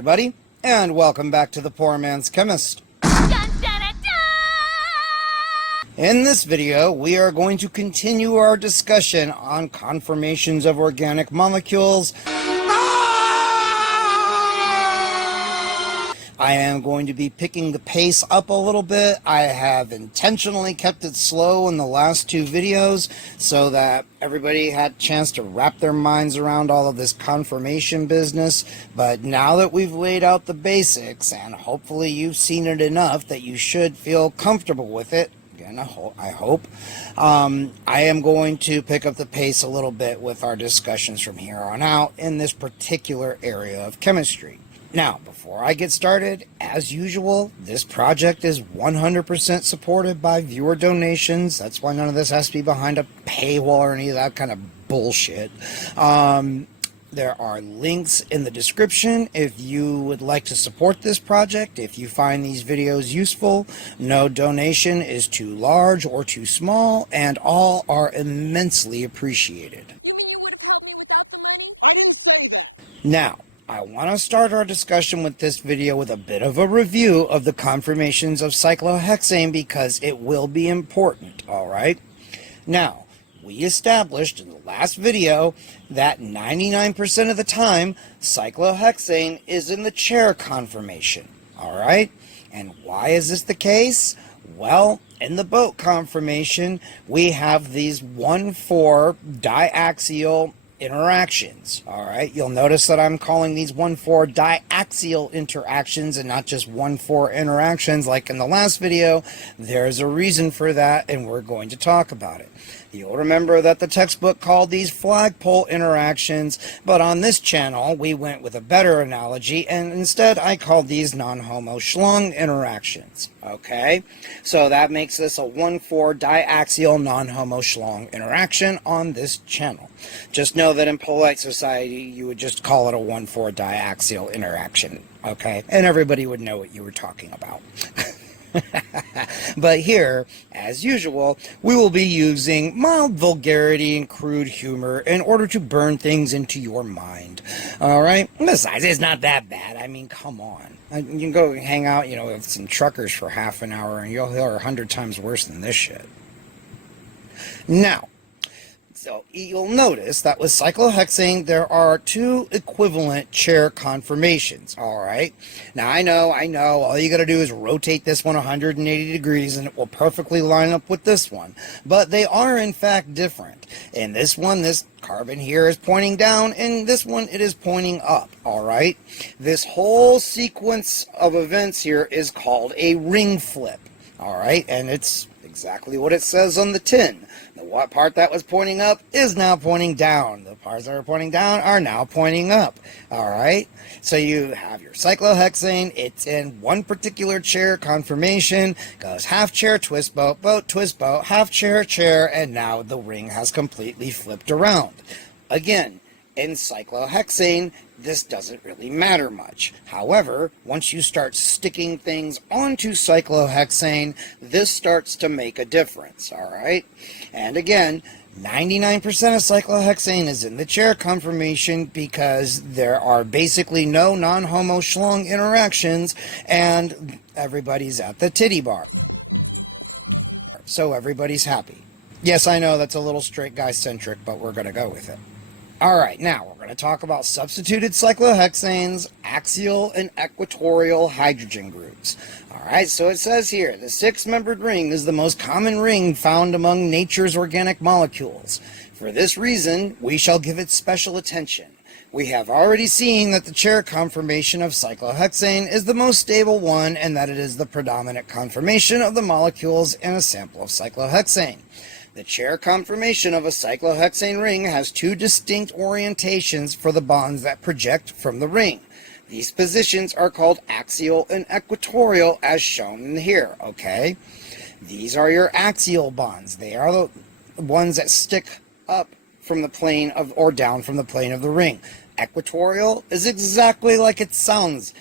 everybody, and welcome back to the Poor Man's Chemist. Dun, dun, dun, dun! In this video, we are going to continue our discussion on conformations of organic molecules. I am going to be picking the pace up a little bit. I have intentionally kept it slow in the last two videos so that everybody had a chance to wrap their minds around all of this conformation business. But now that we've laid out the basics, and hopefully you've seen it enough that you should feel comfortable with it, again, I hope, I am going to pick up the pace a little bit with our discussions from here on out in this particular area of chemistry. Now, before I get started, as usual, this project is 100% supported by viewer donations. That's why none of this has to be behind a paywall or any of that kind of bullshit. There are links in the description if you would like to support this project. If you find these videos useful, no donation is too large or too small, and all are immensely appreciated. Now, I want to start our discussion with this video with a bit of a review of the conformations of cyclohexane because it will be important, alright? Now, we established in the last video that 99% of the time, cyclohexane is in the chair conformation, alright? And why is this the case? Well, in the boat conformation, we have these 1,4 diaxial interactions. All right, you'll notice that I'm calling these 1,4 diaxial interactions and not just 1,4 interactions like in the last video. There's a reason for that, and we're going to talk about it. You'll remember that the textbook called these flagpole interactions, but on this channel we went with a better analogy, and instead I called these non-homo schlong interactions. Okay, so that makes this a 1,4 diaxial non-homo schlong interaction on this channel. Just know that in polite society you would just call it a 1,4 diaxial interaction, okay? And everybody would know what you were talking about. But here, as usual, we will be using mild vulgarity and crude humor in order to burn things into your mind. Alright? Besides, it's not that bad. I mean, come on. You can go hang out, with some truckers for half an hour and you'll hear 100 times worse than this shit. Now, so you'll notice that with cyclohexane, there are two equivalent chair conformations, all right? Now, I know, all you got to do is rotate this one 180 degrees and it will perfectly line up with this one. But they are, in fact, different. In this one, this carbon here is pointing down, and this one, it is pointing up, all right? This whole sequence of events here is called a ring flip, all right? And it's exactly what it says on the tin. The part that was pointing up is now pointing down. The parts that are pointing down are now pointing up. Alright? So you have your cyclohexane. It's in one particular chair conformation. Goes half chair, twist boat, boat, twist boat, half chair, chair, and now the ring has completely flipped around. Again, in cyclohexane, this doesn't really matter much. However, once you start sticking things onto cyclohexane, this starts to make a difference, alright? And again, 99% of cyclohexane is in the chair conformation because there are basically no non-homo schlong interactions and everybody's at the titty bar. So everybody's happy. Yes, I know that's a little straight guy centric, but we're going to go with it. Alright, now we're going to talk about substituted cyclohexanes, axial and equatorial hydrogen groups. Alright, so it says here, the six-membered ring is the most common ring found among nature's organic molecules. For this reason, we shall give it special attention. We have already seen that the chair conformation of cyclohexane is the most stable one and that it is the predominant conformation of the molecules in a sample of cyclohexane. The chair conformation of a cyclohexane ring has two distinct orientations for the bonds that project from the ring. These positions are called axial and equatorial as shown in here, okay? These are your axial bonds. They are the ones that stick up from the plane of, or down from the plane of the ring. Equatorial is exactly like it sounds.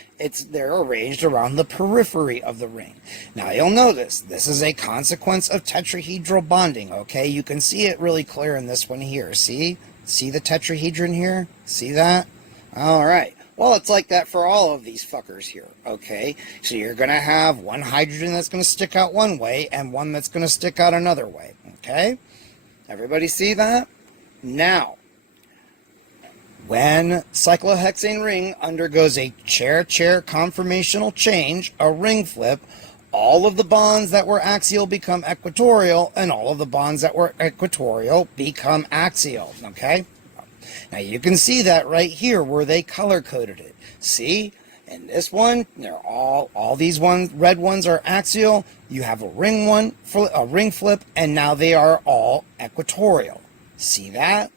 They're arranged around the periphery of the ring. Now you'll notice this is a consequence of tetrahedral bonding, okay? You can see it really clear in this one here. See the tetrahedron here? See that? All right. Well, it's like that for all of these fuckers here, okay? So you're going to have one hydrogen that's going to stick out one way and one that's going to stick out another way, okay? Everybody see that? Now, when cyclohexane ring undergoes a chair-chair conformational change, a ring flip, all of the bonds that were axial become equatorial, and all of the bonds that were equatorial become axial, okay? Now you can see that right here where they color-coded it. See? In this one, they're all these red ones are axial. You have a ring flip, and now they are all equatorial. See that?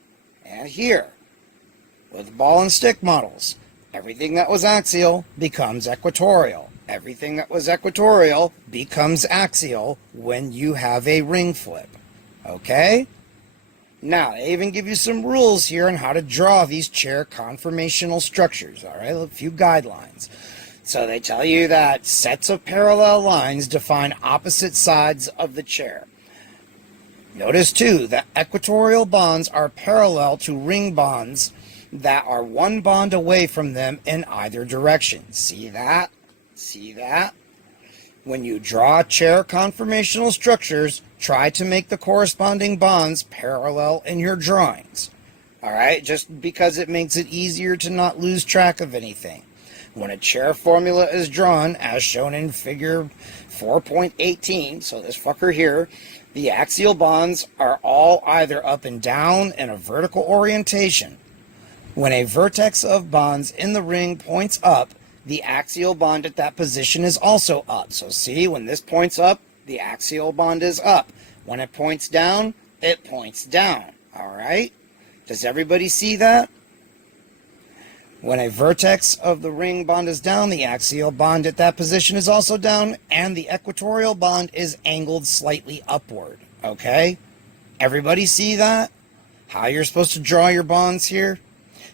And here, with ball and stick models, everything that was axial becomes equatorial. Everything that was equatorial becomes axial when you have a ring flip. Okay? Now, they even give you some rules here on how to draw these chair conformational structures, all right? A few guidelines. So they tell you that sets of parallel lines define opposite sides of the chair. Notice, too, that equatorial bonds are parallel to ring bonds that are one bond away from them in either direction. See that? See that? When you draw chair conformational structures, try to make the corresponding bonds parallel in your drawings. Alright, just because it makes it easier to not lose track of anything. When a chair formula is drawn, as shown in figure 4.18, so this fucker here, the axial bonds are all either up and down in a vertical orientation. When a vertex of bonds in the ring points up, the axial bond at that position is also up. So see, when this points up, the axial bond is up. When it points down, it points down. All right? Does everybody see that? When a vertex of the ring bond is down, the axial bond at that position is also down, and the equatorial bond is angled slightly upward. Okay? Everybody see that? How you're supposed to draw your bonds here?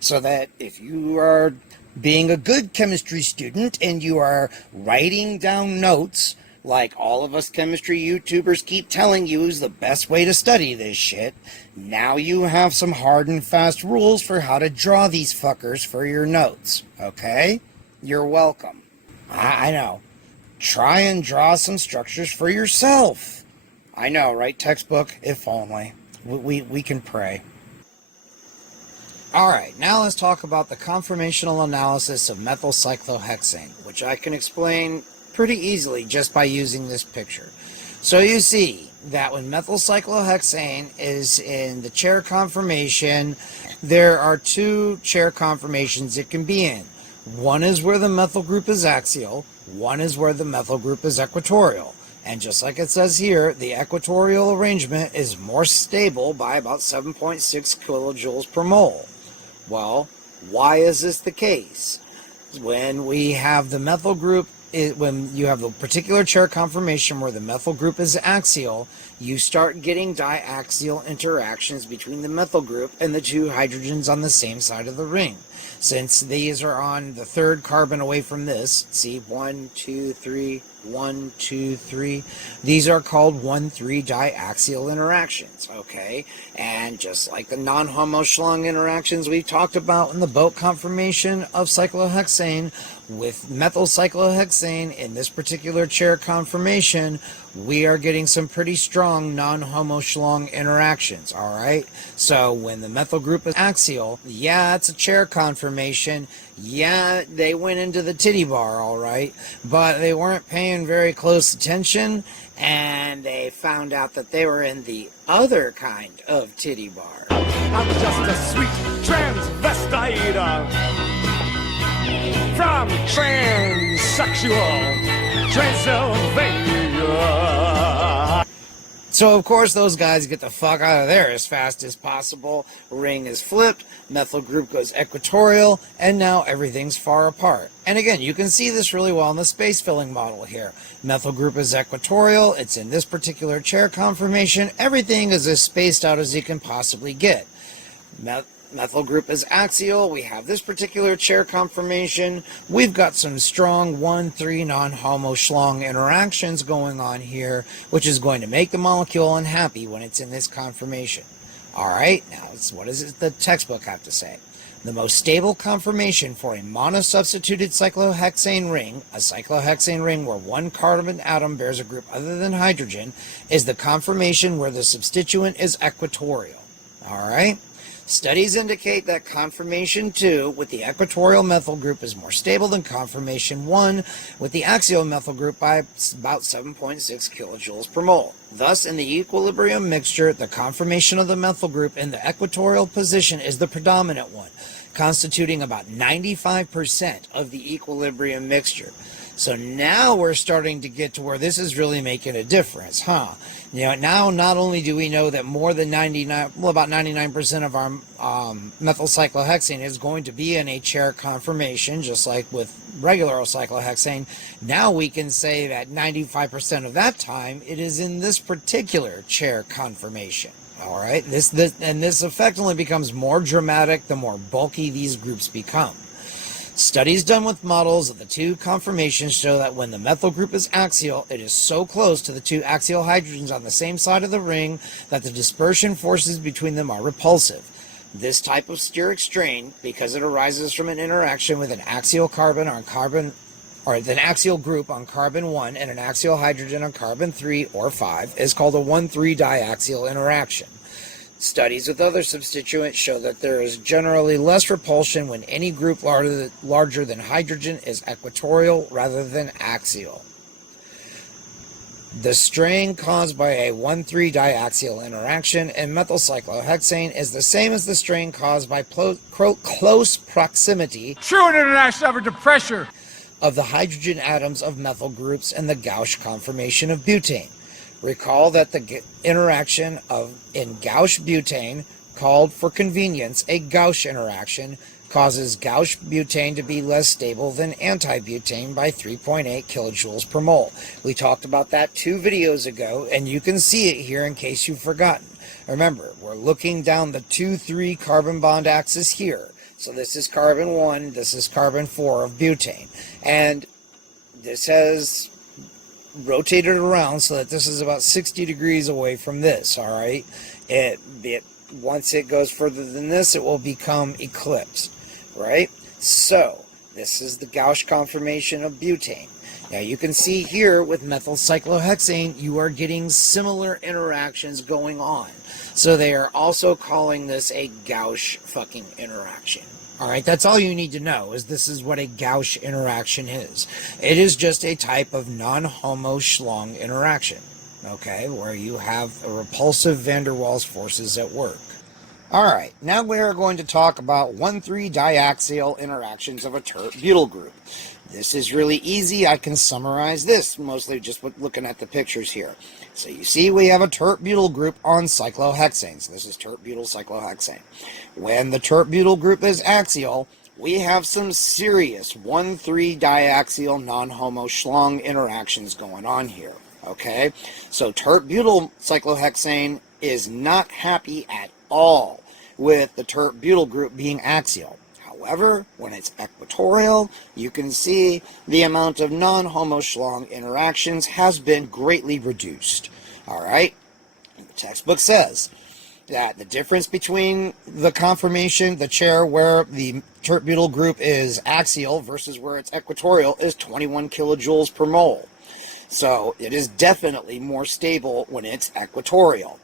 So that if you are being a good chemistry student and you are writing down notes, like all of us chemistry YouTubers keep telling you is the best way to study this shit, now you have some hard and fast rules for how to draw these fuckers for your notes, okay? You're welcome. I know. Try and draw some structures for yourself. I know, right, textbook? If only. We can pray. Alright, now let's talk about the conformational analysis of methyl cyclohexane, which I can explain pretty easily just by using this picture. So you see that when methyl cyclohexane is in the chair conformation, there are two chair conformations it can be in. One is where the methyl group is axial, one is where the methyl group is equatorial. And just like it says here, the equatorial arrangement is more stable by about 7.6 kilojoules per mole. Well, why is this the case? When we have the methyl group, when you have a particular chair conformation where the methyl group is axial, you start getting diaxial interactions between the methyl group and the two hydrogens on the same side of the ring. Since these are on the third carbon away from this, see, 1, 2, 3, 1, 2, 3, these are called 1,3 diaxial interactions, okay? And just like the non-homoschlung interactions we talked about in the boat conformation of cyclohexane, with methyl cyclohexane in this particular chair conformation, we are getting some pretty strong non-homoschlung interactions, all right? So when the methyl group is axial, yeah, it's a chair conformation. Yeah, they went into the titty bar, all right, but they weren't paying very close attention, and they found out that they were in the other kind of titty bar. I'm just a sweet transvestite from transsexual Transylvania. So, of course, those guys get the fuck out of there as fast as possible. Ring is flipped, methyl group goes equatorial, and now everything's far apart. And again, you can see this really well in the space filling model here. Methyl group is equatorial, it's in this particular chair conformation, everything is as spaced out as you can possibly get. Methyl group is axial, we have this particular chair conformation, we've got some strong 1,3 non-homoschlung interactions going on here, which is going to make the molecule unhappy when it's in this conformation. Alright, now what does the textbook have to say? The most stable conformation for a monosubstituted cyclohexane ring, a cyclohexane ring where one carbon atom bears a group other than hydrogen, is the conformation where the substituent is equatorial. All right? Studies indicate that conformation 2 with the equatorial methyl group is more stable than conformation 1 with the axial methyl group by about 7.6 kilojoules per mole. Thus, in the equilibrium mixture, the conformation of the methyl group in the equatorial position is the predominant one, constituting about 95% of the equilibrium mixture. So now we're starting to get to where this is really making a difference, huh? You know, now not only do we know that more than about 99% of our methyl cyclohexane is going to be in a chair conformation, just like with regular cyclohexane, now we can say that 95% of that time it is in this particular chair conformation. All right, this effect only becomes more dramatic the more bulky these groups become. Studies done with models of the two conformations show that when the methyl group is axial, it is so close to the two axial hydrogens on the same side of the ring that the dispersion forces between them are repulsive. This type of steric strain, because it arises from an interaction with an axial carbon on carbon, or an axial group on carbon 1 and an axial hydrogen on carbon 3 or 5, is called a 1,3 diaxial interaction. Studies with other substituents show that there is generally less repulsion when any group larger than hydrogen is equatorial rather than axial. The strain caused by a 1,3 diaxial interaction in methyl cyclohexane is the same as the strain caused by close proximity True international average of pressure of the hydrogen atoms of methyl groups in the gauche conformation of butane. Recall that the interaction in gauche butane, called for convenience a gauche interaction, causes gauche butane to be less stable than anti-butane by 3.8 kilojoules per mole. We talked about that 2 videos ago, and you can see it here in case you've forgotten. Remember, we're looking down the 2,3 carbon bond axis here. So this is carbon 1, this is carbon 4 of butane. And this has rotated around so that this is about 60 degrees away from this, all right? Once it goes further than this, it will become eclipsed, right? So, this is the gauche conformation of butane. Now, you can see here with methyl cyclohexane, you are getting similar interactions going on. So, they are also calling this a gauche fucking interaction. All right, that's all you need to know, is this is what a gauche interaction is. It is just a type of non-homo Schlong interaction, okay, where you have a repulsive van der Waals forces at work. All right, now we are going to talk about 1,3 diaxial interactions of a tert-butyl group. This is really easy. I can summarize this, mostly just looking at the pictures here. So you see we have a tert-butyl group on cyclohexanes. This is tert-butyl cyclohexane. When the tert-butyl group is axial, we have some serious 1,3 diaxial non-homo Schlong interactions going on here. Okay? So tert-butyl cyclohexane is not happy at all with the tert-butyl group being axial. However, when it's equatorial, you can see the amount of non-homo Schlong interactions has been greatly reduced. All right? The textbook says that the difference between the conformation, the chair where the tert-butyl group is axial versus where it's equatorial, is 21 kilojoules per mole. So it is definitely more stable when it's equatorial.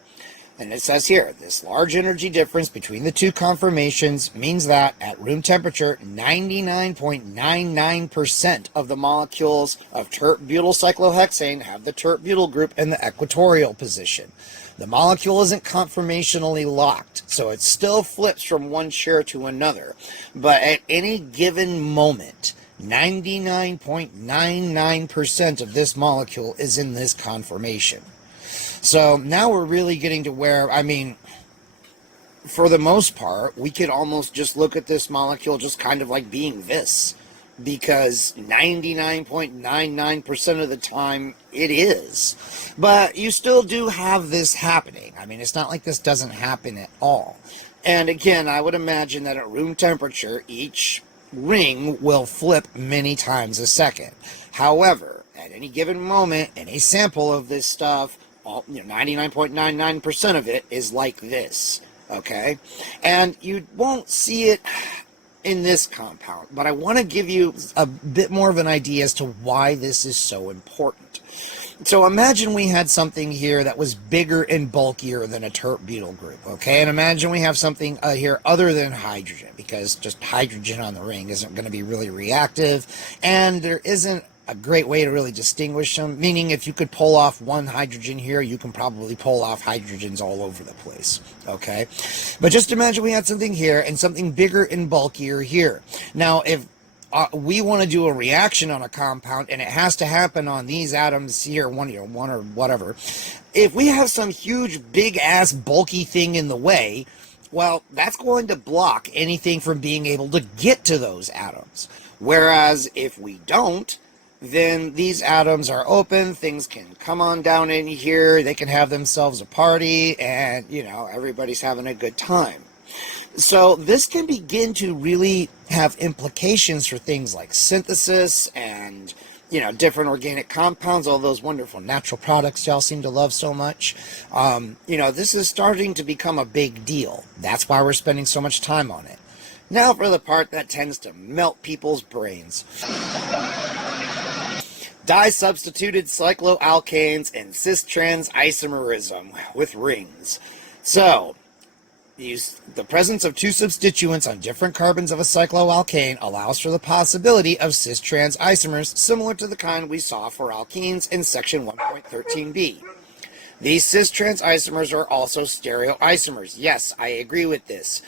And it says here, this large energy difference between the two conformations means that at room temperature, 99.99% of the molecules of tert-butyl cyclohexane have the tert-butyl group in the equatorial position. The molecule isn't conformationally locked, so it still flips from one chair to another. But at any given moment, 99.99% of this molecule is in this conformation. So now we're really getting to where, I mean, for the most part, we could almost just look at this molecule just kind of like being this, because 99.99% of the time it is. But you still do have this happening. I mean, it's not like this doesn't happen at all. And again, I would imagine that at room temperature, each ring will flip many times a second. However, at any given moment, any sample of this stuff, 99.99% of it is like this, okay? And you won't see it in this compound, but I want to give you a bit more of an idea as to why this is so important. So imagine we had something here that was bigger and bulkier than a terp butyl group, okay? And imagine we have something here other than hydrogen, because just hydrogen on the ring isn't going to be really reactive, and there isn't a great way to really distinguish them, meaning if you could pull off one hydrogen here, you can probably pull off hydrogens all over the place, okay? But just imagine we had something here and something bigger and bulkier here. Now, if we want to do a reaction on a compound and it has to happen on these atoms here, one or whatever, if we have some huge, big-ass, bulky thing in the way, well, that's going to block anything from being able to get to those atoms. Whereas if we don't, then these atoms are open, things can come on down in here, they can have themselves a party, and, everybody's having a good time. So this can begin to really have implications for things like synthesis and, different organic compounds, all those wonderful natural products y'all seem to love so much. This is starting to become a big deal. That's why we're spending so much time on it. Now for the part that tends to melt people's brains. Di-substituted cycloalkanes and cis-trans isomerism with rings. So, the presence of two substituents on different carbons of a cycloalkane allows for the possibility of cis-trans isomers similar to the kind we saw for alkenes in section 1.13b. These cis-trans isomers are also stereoisomers. Yes, I agree with this.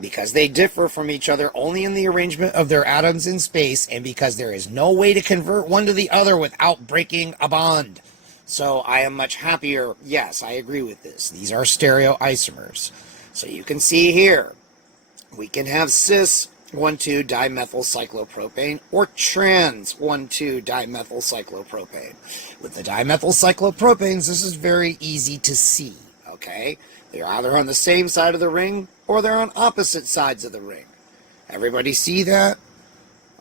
Because they differ from each other only in the arrangement of their atoms in space, and because there is no way to convert one to the other without breaking a bond. So I am much happier. Yes, I agree with this. These are stereoisomers. So you can see here, we can have cis 1,2-dimethylcyclopropane or trans 1,2-dimethylcyclopropane. With the dimethylcyclopropanes, this is very easy to see, okay? They're either on the same side of the ring or they're on opposite sides of the ring. Everybody see that?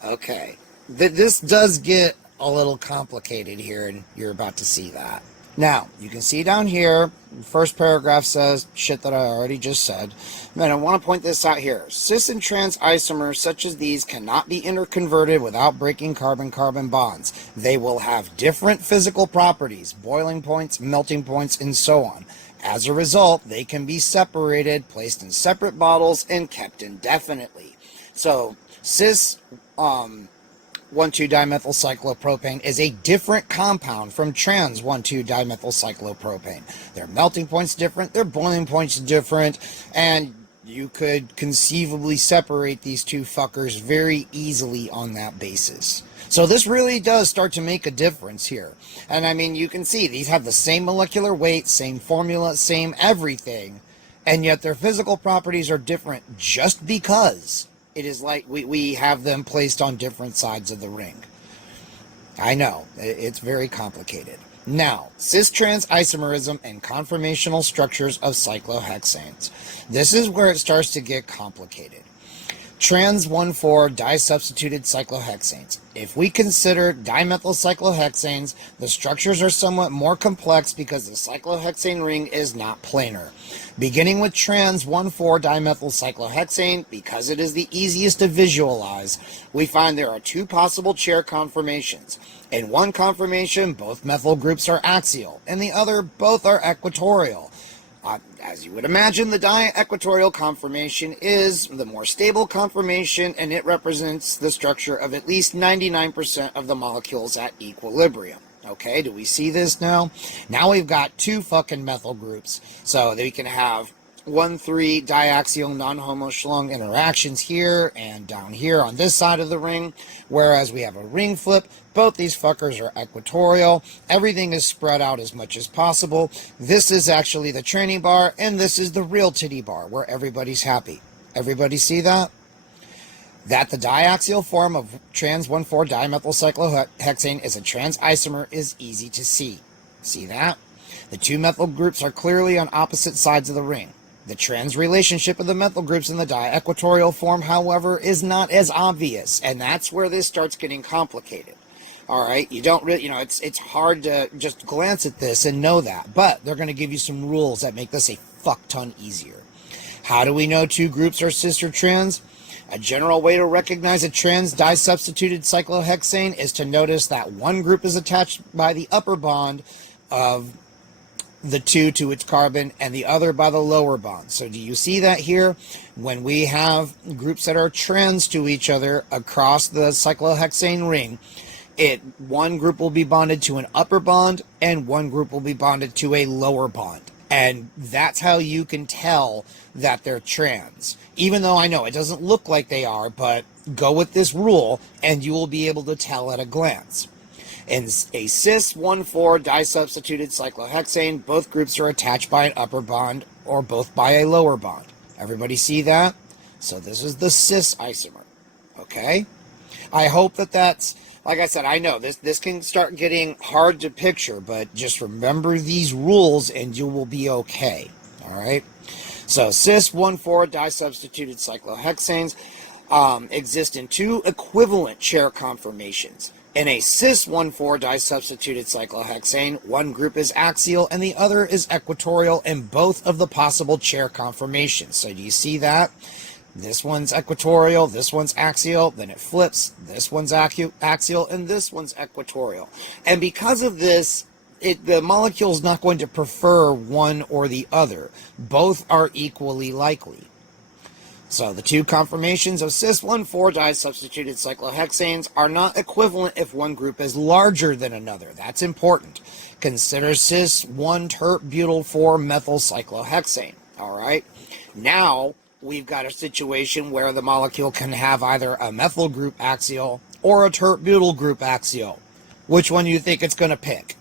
Okay. This does get a little complicated here, and you're about to see that. Now, you can see down here, the first paragraph says shit that I already just said. And I want to point this out here. Cis and trans isomers such as these cannot be interconverted without breaking carbon-carbon bonds. They will have different physical properties, boiling points, melting points, and so on. As a result, they can be separated, placed in separate bottles, and kept indefinitely. So, cis 1,2-dimethylcyclopropane is a different compound from trans 1,2-dimethylcyclopropane. Their melting point's different, their boiling point's different, and you could conceivably separate these two fuckers very easily on that basis. So this really does start to make a difference here. And I mean, you can see these have the same molecular weight, same formula, same everything, and yet their physical properties are different just because it is like we have them placed on different sides of the ring. I know, it's very complicated. Now, cis-trans isomerism and conformational structures of cyclohexanes. This is where it starts to get complicated. Trans 1,4 disubstituted cyclohexanes. If we consider dimethyl cyclohexanes, the structures are somewhat more complex because the cyclohexane ring is not planar. Beginning with trans 1,4 dimethyl cyclohexane, because it is the easiest to visualize, we find there are two possible chair conformations. In one conformation, both methyl groups are axial. In the other, both are equatorial. As you would imagine, the di-equatorial conformation is the more stable conformation, and it represents the structure of at least 99% of the molecules at equilibrium. Okay, do we see this now? Now we've got two fucking methyl groups, so that we can have 1,3 diaxial non-homoschlung interactions here and down here on this side of the ring, whereas we have a ring flip. Both these fuckers are equatorial. Everything is spread out as much as possible. This is actually the tranny bar, and this is the real titty bar, where everybody's happy. Everybody see that? That the diaxial form of trans 1,4 dimethylcyclohexane is a trans isomer is easy to see. See that? The two methyl groups are clearly on opposite sides of the ring. The trans relationship of the methyl groups in the di-equatorial form, however, is not as obvious, and that's where this starts getting complicated. All right, you don't really, it's hard to just glance at this and know that, but they're going to give you some rules that make this a fuck ton easier. How do we know two groups are cis or trans? A general way to recognize a trans disubstituted cyclohexane is to notice that one group is attached by the upper bond of the 2 to its carbon and the other by the lower bond. So do you see that here? When we have groups that are trans to each other across the cyclohexane ring, one group will be bonded to an upper bond and one group will be bonded to a lower bond. And that's how you can tell that they're trans. Even though I know it doesn't look like they are, but go with this rule and you will be able to tell at a glance. In a cis-1,4 disubstituted cyclohexane, both groups are attached by an upper bond or both by a lower bond. Everybody see that? So this is the cis isomer. Okay? I hope that's, like I said, I know this can start getting hard to picture, but just remember these rules and you will be okay. All right? So cis-1,4 disubstituted cyclohexanes exist in 2 equivalent chair conformations. In a cis-1,4 disubstituted cyclohexane, one group is axial and the other is equatorial in both of the possible chair conformations. So do you see that? This one's equatorial, this one's axial, then it flips, this one's axial, and this one's equatorial. And because of this, the molecule is not going to prefer one or the other. Both are equally likely. So the 2 conformations of cis-1,4 disubstituted cyclohexanes are not equivalent if one group is larger than another. That's important. Consider cis-1-tert-butyl-4 methyl cyclohexane. All right. Now we've got a situation where the molecule can have either a methyl group axial or a tert-butyl group axial. Which one do you think it's going to pick?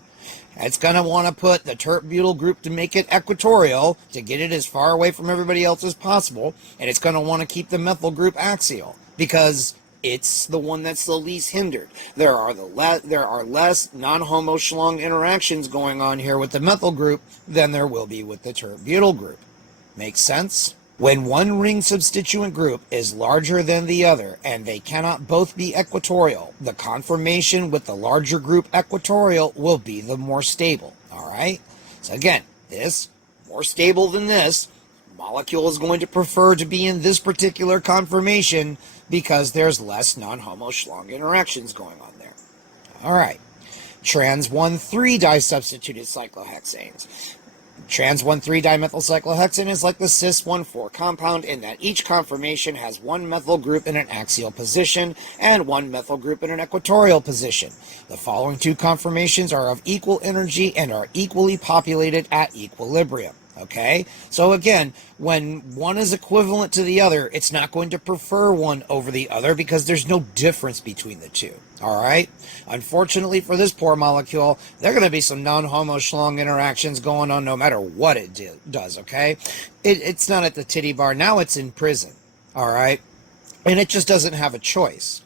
It's going to want to put the tert-butyl group to make it equatorial, to get it as far away from everybody else as possible, and it's going to want to keep the methyl group axial, because it's the one that's the least hindered. There are less non-homo schlong interactions going on here with the methyl group than there will be with the tert-butyl group. Makes sense? When one ring substituent group is larger than the other and they cannot both be equatorial, the conformation with the larger group equatorial will be the more stable. All right? So again, this, more stable than this, molecule is going to prefer to be in this particular conformation because there's less non-homo schlong interactions going on there. All right. Trans 1,3 disubstituted cyclohexanes. Trans 1,3 dimethyl cyclohexane is like the cis-1,4 compound in that each conformation has one methyl group in an axial position and one methyl group in an equatorial position. The following 2 conformations are of equal energy and are equally populated at equilibrium. Okay? So again, when one is equivalent to the other, it's not going to prefer one over the other because there's no difference between the 2. All right? Unfortunately for this poor molecule, there are going to be some non-homo schlong interactions going on no matter what it does, okay? It's not at the titty bar. Now it's in prison, all right? And it just doesn't have a choice.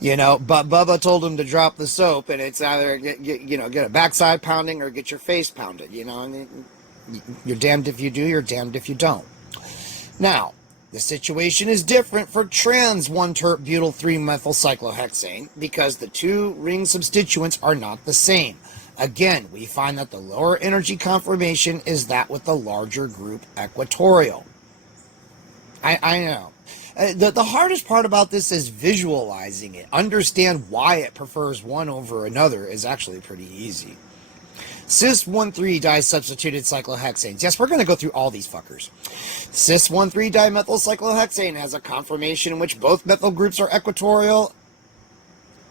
You know, but Bubba told him to drop the soap, and it's either get a backside pounding or get your face pounded, you know? And you're damned if you do, you're damned if you don't. Now, the situation is different for trans 1-tert-butyl-3-methyl cyclohexane because the 2 ring substituents are not the same. Again, we find that the lower energy conformation is that with the larger group equatorial. I know. The hardest part about this is visualizing it. Understand why it prefers one over another is actually pretty easy. Cis-1,3 disubstituted cyclohexanes. Yes, we're going to go through all these fuckers. Cis-1,3 dimethyl cyclohexane has a conformation in which both methyl groups are equatorial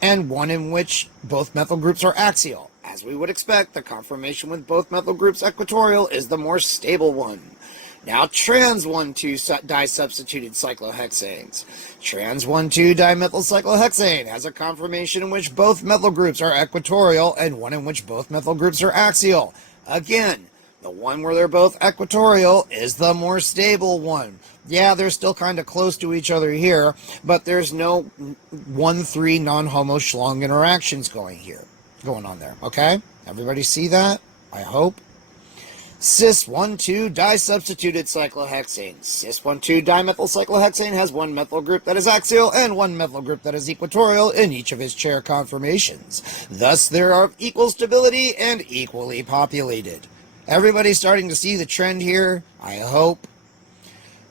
and one in which both methyl groups are axial. As we would expect, the conformation with both methyl groups equatorial is the more stable one. Now, trans 1,2 disubstituted cyclohexanes. Trans 1,2 dimethyl cyclohexane has a conformation in which both methyl groups are equatorial and one in which both methyl groups are axial. Again, the one where they're both equatorial is the more stable one. Yeah, they're still kind of close to each other here, but there's no 1,3 non-homo schlong interactions going on there. Okay? Everybody see that? I hope. Cis-1,2 disubstituted cyclohexane. Cis-1,2 dimethyl cyclohexane has one methyl group that is axial and one methyl group that is equatorial in each of its chair conformations. Thus, they are of equal stability and equally populated. Everybody's starting to see the trend here, I hope.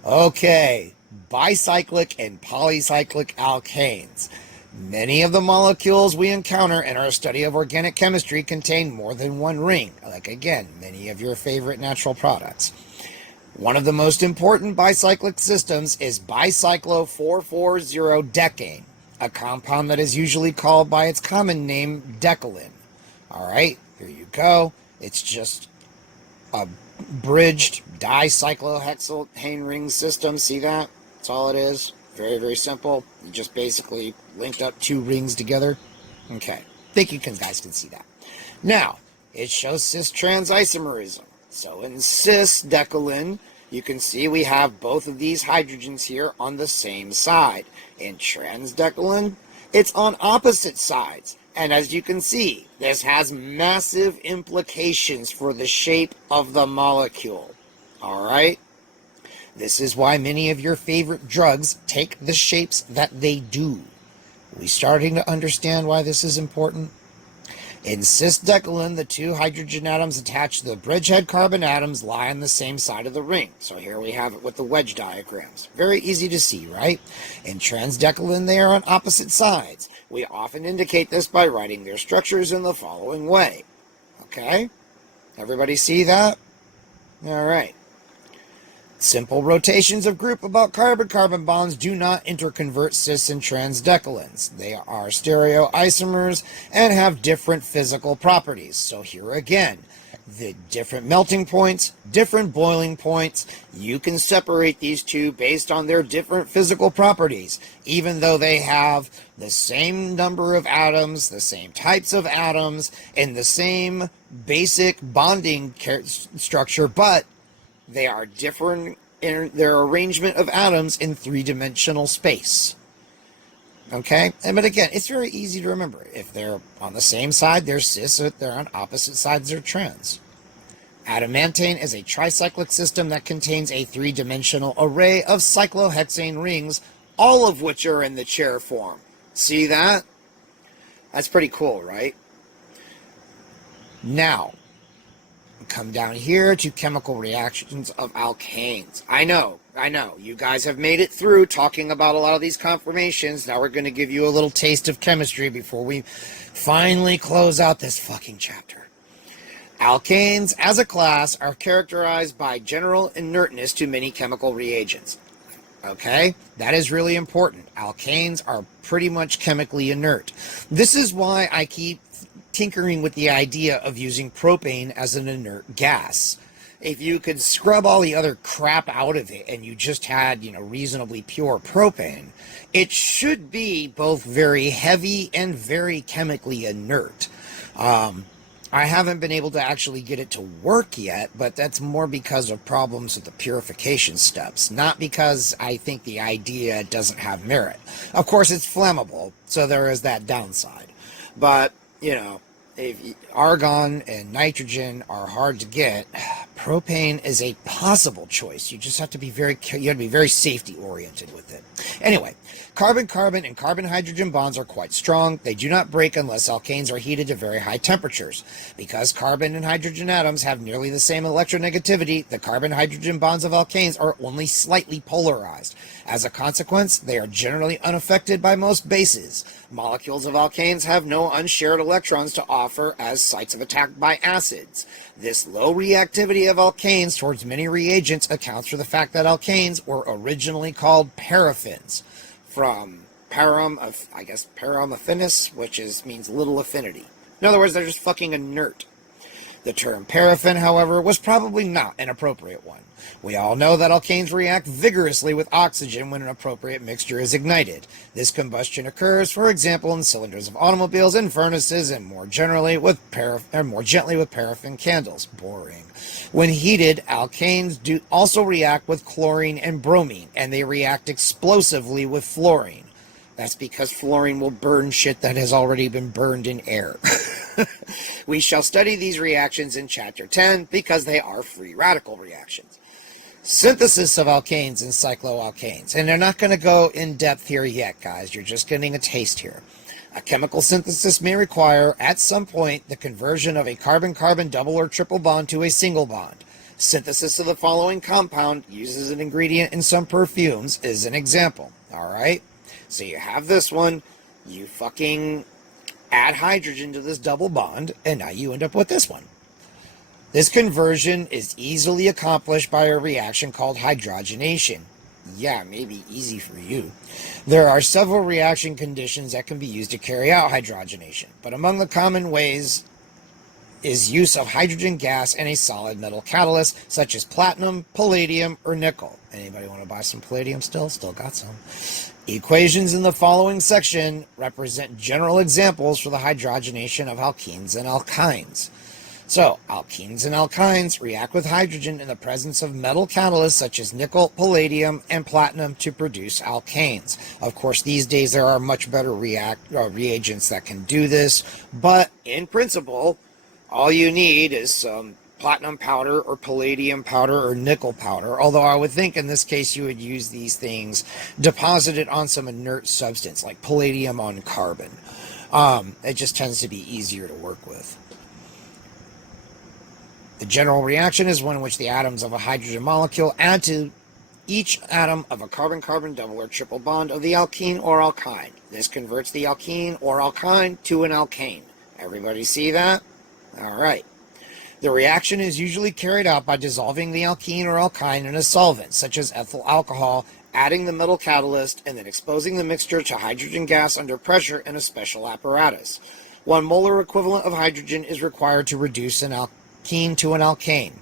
Okay, bicyclic and polycyclic alkanes. Many of the molecules we encounter in our study of organic chemistry contain more than one ring, like again, many of your favorite natural products. One of the most important bicyclic systems is bicyclo-4,4,0-decane, a compound that is usually called by its common name decalin. Alright, here you go. It's just a bridged dicyclohexane ring system. See that? That's all it is. Very, very simple. You just basically linked up two rings together. Okay. I think you guys can see that. Now, it shows cis-trans isomerism. So in cis-decalin, you can see we have both of these hydrogens here on the same side. In trans-decalin, it's on opposite sides. And as you can see, this has massive implications for the shape of the molecule. Alright? This is why many of your favorite drugs take the shapes that they do. Are we starting to understand why this is important? In cis-decalin, the two hydrogen atoms attached to the bridgehead carbon atoms lie on the same side of the ring. So here we have it with the wedge diagrams. Very easy to see, right? In trans-decalin, they are on opposite sides. We often indicate this by writing their structures in the following way. Okay? Everybody see that? All right. Simple rotations of group about carbon-carbon bonds do not interconvert cis and trans decalins. They are stereoisomers and have different physical properties. So here again, the different melting points, different boiling points, you can separate these two based on their different physical properties, even though they have the same number of atoms, the same types of atoms, and the same basic bonding structure, but they are different in their arrangement of atoms in three-dimensional space. Okay? But again, it's very easy to remember. If they're on the same side, they're cis. If they're on opposite sides, they're trans. Adamantane is a tricyclic system that contains a three-dimensional array of cyclohexane rings, all of which are in the chair form. See that? That's pretty cool, right? Now, come down here to chemical reactions of alkanes. I know, you guys have made it through talking about a lot of these conformations. Now we're going to give you a little taste of chemistry before we finally close out this fucking chapter. Alkanes, as a class, are characterized by general inertness to many chemical reagents. Okay? That is really important. Alkanes are pretty much chemically inert. This is why I keep tinkering with the idea of using propane as an inert gas. If you could scrub all the other crap out of it and you just had, reasonably pure propane, it should be both very heavy and very chemically inert. I haven't been able to actually get it to work yet, but that's more because of problems with the purification steps, not because I think the idea doesn't have merit. Of course, it's flammable, so there is that downside. But, if argon and nitrogen are hard to get, propane is a possible choice. You just have to be very safety oriented with it. Anyway, carbon-carbon and carbon-hydrogen bonds are quite strong. They do not break unless alkanes are heated to very high temperatures. Because carbon and hydrogen atoms have nearly the same electronegativity, the carbon-hydrogen bonds of alkanes are only slightly polarized. As a consequence, they are generally unaffected by most bases. Molecules of alkanes have no unshared electrons to offer as sites of attack by acids. This low reactivity of alkanes towards many reagents accounts for the fact that alkanes were originally called paraffins, from param affinis, which means little affinity. In other words, they're just fucking inert. The term paraffin, however, was probably not an appropriate one. We all know that alkanes react vigorously with oxygen when an appropriate mixture is ignited. This combustion occurs, for example, in cylinders of automobiles and furnaces, and more gently with paraffin candles. Boring. When heated, alkanes do also react with chlorine and bromine, and they react explosively with fluorine. That's because fluorine will burn shit that has already been burned in air. We shall study these reactions in Chapter 10 because they are free radical reactions. Synthesis of alkanes and cycloalkanes. And they're not going to go in depth here yet, guys. You're just getting a taste here. A chemical synthesis may require, at some point, the conversion of a carbon-carbon double or triple bond to a single bond. Synthesis of the following compound uses an ingredient in some perfumes is an example. All right? So you have this one, you fucking add hydrogen to this double bond, and now you end up with this one. This conversion is easily accomplished by a reaction called hydrogenation. Yeah, maybe easy for you. There are several reaction conditions that can be used to carry out hydrogenation, but among the common ways is use of hydrogen gas and a solid metal catalyst, such as platinum, palladium, or nickel. Anybody want to buy some palladium still? Still got some. Equations in the following section represent general examples for the hydrogenation of alkenes and alkynes. So, alkenes and alkynes react with hydrogen in the presence of metal catalysts such as nickel, palladium, and platinum to produce alkanes. Of course, these days there are much better reagents that can do this, but in principle, all you need is some platinum powder or palladium powder or nickel powder, although I would think in this case you would use these things deposited on some inert substance like palladium on carbon. It just tends to be easier to work with. The general reaction is one in which the atoms of a hydrogen molecule add to each atom of a carbon-carbon double or triple bond of the alkene or alkyne. This converts the alkene or alkyne to an alkane. Everybody see that? All right. The reaction is usually carried out by dissolving the alkene or alkyne in a solvent, such as ethyl alcohol, adding the metal catalyst, and then exposing the mixture to hydrogen gas under pressure in a special apparatus. 1 molar equivalent of hydrogen is required to reduce an alkene to an alkane.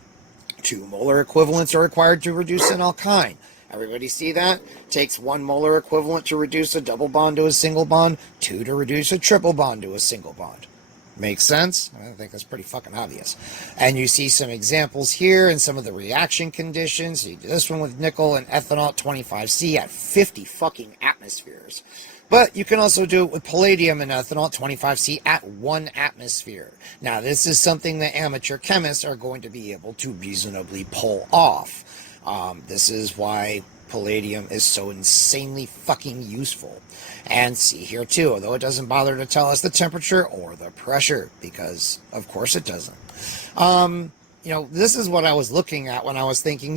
2 molar equivalents are required to reduce an alkyne. Everybody see that? Takes 1 molar equivalent to reduce a double bond to a single bond, 2 to reduce a triple bond to a single bond. Makes sense? I think that's pretty fucking obvious. And you see some examples here and some of the reaction conditions. You do this one with nickel and ethanol at 25C at 50 fucking atmospheres. But you can also do it with palladium and ethanol at 25C at 1 atmosphere. Now, this is something that amateur chemists are going to be able to reasonably pull off. This is why palladium is so insanely fucking useful. And see here too, although it doesn't bother to tell us the temperature or the pressure, because of course it doesn't. This is what I was looking at when I was thinking,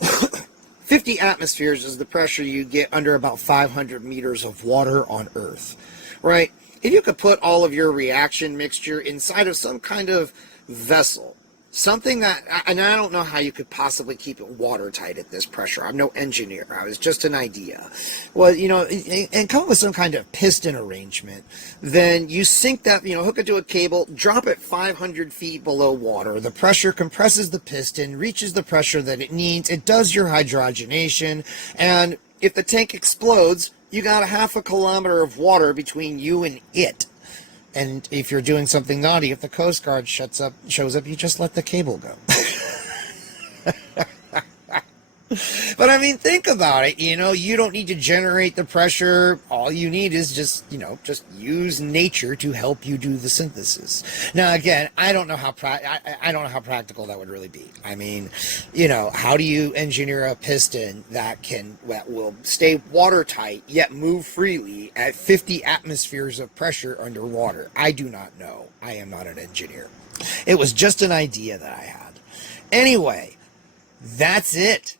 50 atmospheres is the pressure you get under about 500 meters of water on Earth, right? If you could put all of your reaction mixture inside of some kind of vessel, something that, and I don't know how you could possibly keep it watertight at this pressure. I'm no engineer. I was just an idea. Well, and come up with some kind of piston arrangement. Then you sink that, hook it to a cable, drop it 500 feet below water. The pressure compresses the piston, reaches the pressure that it needs. It does your hydrogenation. And if the tank explodes, you got a half a kilometer of water between you and it. And if you're doing something naughty, if the Coast Guard shows up, you just let the cable go. But I mean, think about it. You don't need to generate the pressure. All you need is just use nature to help you do the synthesis. Now, again, I don't know how practical that would really be. I mean, how do you engineer a piston that will stay watertight yet move freely at 50 atmospheres of pressure underwater? I do not know. I am not an engineer. It was just an idea that I had. Anyway, that's it.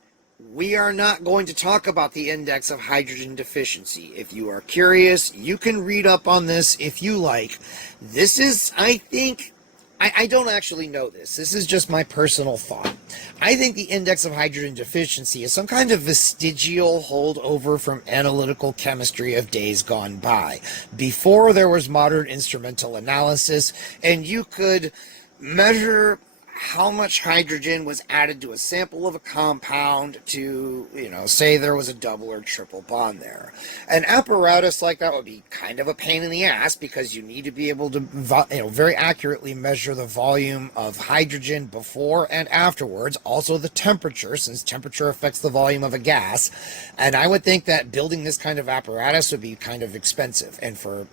We are not going to talk about the index of hydrogen deficiency. If you are curious, you can read up on this if you like. This is, I think, I don't actually know this. This is just my personal thought. I think the index of hydrogen deficiency is some kind of vestigial holdover from analytical chemistry of days gone by, before there was modern instrumental analysis, and you could measure how much hydrogen was added to a sample of a compound to, say there was a double or triple bond there. An apparatus like that would be kind of a pain in the ass because you need to be able to, very accurately measure the volume of hydrogen before and afterwards, also the temperature, since temperature affects the volume of a gas. And I would think that building this kind of apparatus would be kind of expensive. And for,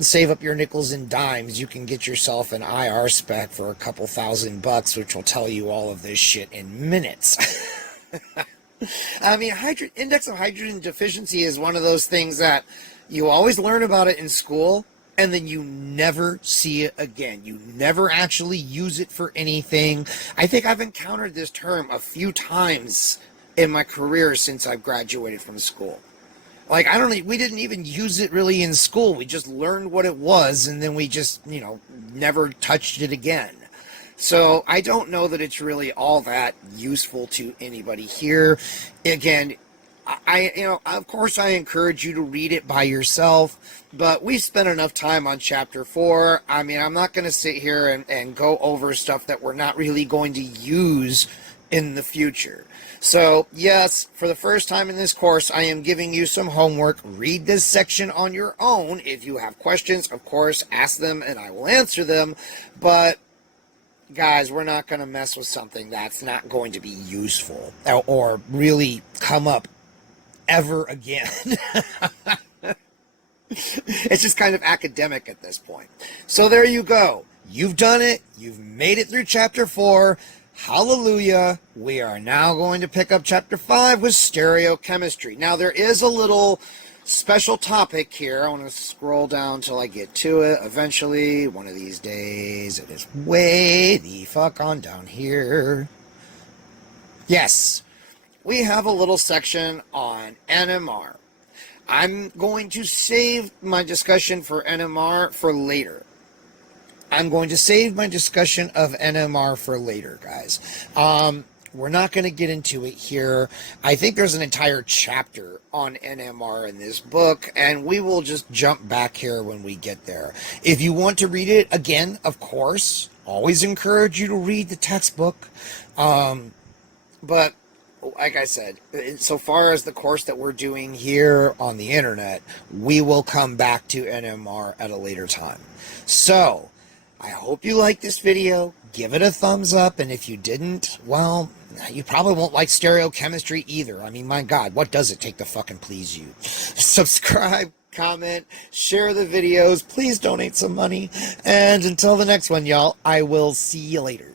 save up your nickels and dimes, you can get yourself an IR spec for a couple $1,000, which will tell you all of this shit in minutes. I mean, index of hydrogen deficiency is one of those things that you always learn about it in school, and then you never see it again. You never actually use it for anything. I think I've encountered this term a few times in my career since I've graduated from school. Like, we didn't even use it really in school. We just learned what it was, and then we just, never touched it again. So I don't know that it's really all that useful to anybody here. Again, of course I encourage you to read it by yourself, but we spent enough time on chapter 4. I mean, I'm not going to sit here and go over stuff that we're not really going to use in the future. So, yes, for the first time in this course, I am giving you some homework. Read this section on your own. If you have questions, of course, ask them and I will answer them. But, guys, we're not going to mess with something that's not going to be useful or really come up ever again. It's just kind of academic at this point. So there you go. You've done it. You've made it through chapter 4. Hallelujah. We are now going to pick up chapter 5 with stereochemistry. Now, there is a little special topic here. I want to scroll down till I get to it. Eventually, one of these days, it is way the fuck on down here. Yes, we have a little section on NMR. I'm going to save my discussion for NMR for later. I'm going to save my discussion of NMR for later, guys. We're not going to get into it here. I think there's an entire chapter on NMR in this book, and we will just jump back here when we get there. If you want to read it, again, of course, always encourage you to read the textbook. But, like I said, so far as the course that we're doing here on the internet, we will come back to NMR at a later time. So, I hope you liked this video. Give it a thumbs up, and if you didn't, well, you probably won't like stereochemistry either. I mean, my God, what does it take to fucking please you? Subscribe, comment, share the videos, please donate some money, and until the next one, y'all, I will see you later.